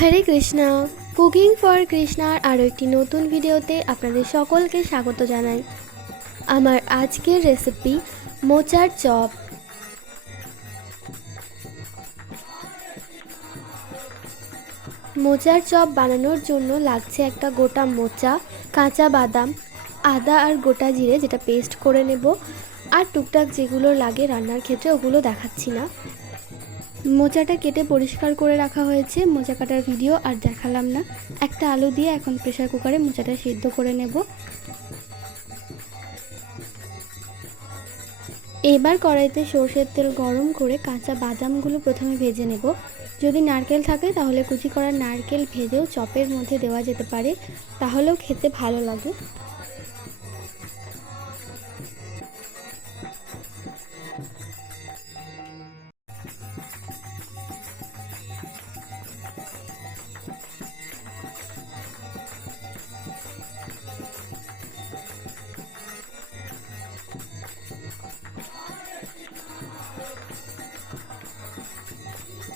Hare Krishna, cooking for কৃষ্ণার আরও একটি নতুন ভিডিওতে আপনাদের সকলকে স্বাগত জানাই। আমার আজকের রেসিপি মোচার চপ। মোচার চপ বানানোর জন্য লাগছে একটা গোটা মোচা, কাঁচা বাদাম, আদা আর গোটা জিরে যেটা পেস্ট করে নেব, আর টুকটাক যেগুলো লাগে রান্নার ক্ষেত্রে ওগুলো দেখাচ্ছি না। মোচাটা কেটে পরিষ্কার করে রাখা হয়েছে, মোচা কাটার ভিডিও আর দেখালাম না। একটা আলু দিয়ে এখন প্রেসার কুকারে মোচাটা সিদ্ধ করে নেব। এবার কড়াইতে সরষের তেল গরম করে কাঁচা বাদামগুলো প্রথমে ভেজে নেব। যদি নারকেল থাকে তাহলে কুচি করা নারকেল ভেজেও চপের মধ্যে দেওয়া যেতে পারে, তাহলেও খেতে ভালো লাগে।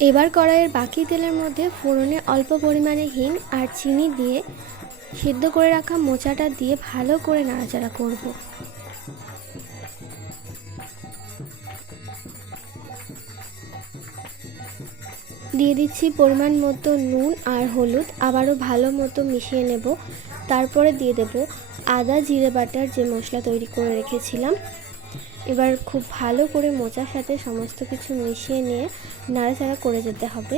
এবার কড়াইয়ের বাকি তেলের মধ্যে ফোড়নে অল্প পরিমাণে হিং আর চিনি দিয়ে সিদ্ধ করে রাখা মোচাটা দিয়ে ভালো করে নাড়াচাড়া করব। দিয়ে দিচ্ছি পরিমাণ মতো নুন আর হলুদ, আবারও ভালো মতো মিশিয়ে নেব। তারপরে দিয়ে দেব আদা জিরে বাটার যে মশলা তৈরি করে রেখেছিলাম। এবার খুব ভালো করে মোচার সাথে সমস্ত কিছু মিশিয়ে নিয়ে নাড়াচাড়া করে যেতে হবে।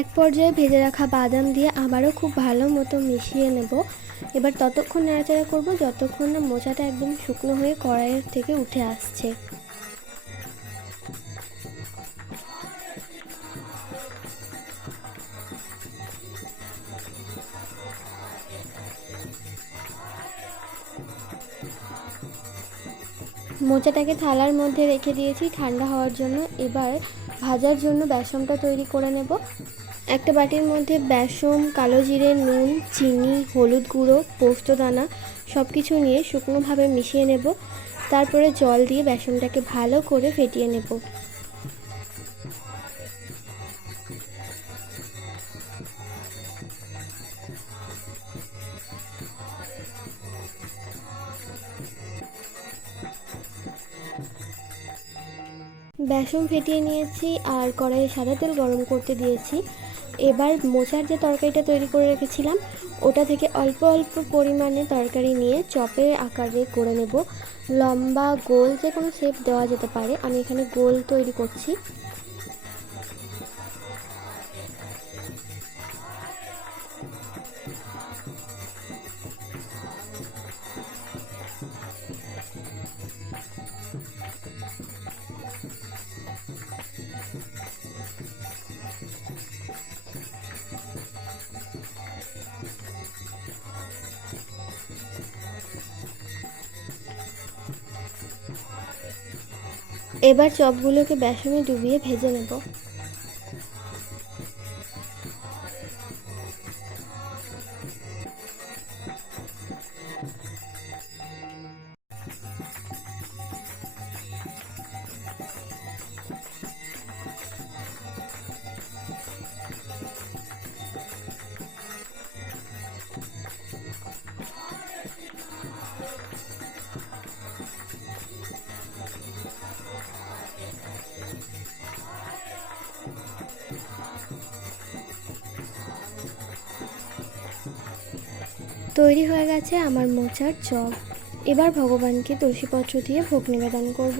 এক পর্যায়ে ভেজে রাখা বাদাম দিয়ে আবারও খুব ভালো মতো মিশিয়ে নেব। এবার ততক্ষণ নাড়াচাড়া করব যতক্ষণ না মোচাটা একদম শুকনো হয়ে কড়াইয়ের থেকে উঠে আসছে। মোচাটাকে থালার মধ্যে রেখে দিয়েছি ঠান্ডা হওয়ার জন্য। এবার ভাজার জন্য বেসনটা তৈরি করে নেব। একটা বাটির মধ্যে বেসন, কালো জিরে, নুন, চিনি, হলুদ গুঁড়ো, পোস্তদানা সব কিছু নিয়ে শুকনোভাবে মিশিয়ে নেব। তারপরে জল দিয়ে বেসনটাকে ভালো করে ফেটিয়ে নেব। বেসন ফেটিয়ে নিয়েছি আর কড়াইয়ে সাদা তেল গরম করতে দিয়েছি। এবার মোচার যে তরকারিটা তৈরি করে রেখেছিলাম ওটা থেকে অল্প অল্প পরিমাণে তরকারি নিয়ে চপের আকারে করে নেব। লম্বা গোল যে কোনো শেপ দেওয়া যেতে পারে, আমি এখানে গোল তৈরি করছি। এবার চপগুলোকে বেসনে ডুবিয়ে ভেজে নেব। তৈরি হয়ে গেছে আমার মোচার চপ। এবার ভগবানকে তুলসীপত্র দিয়ে ভোগ নিবেদন করব।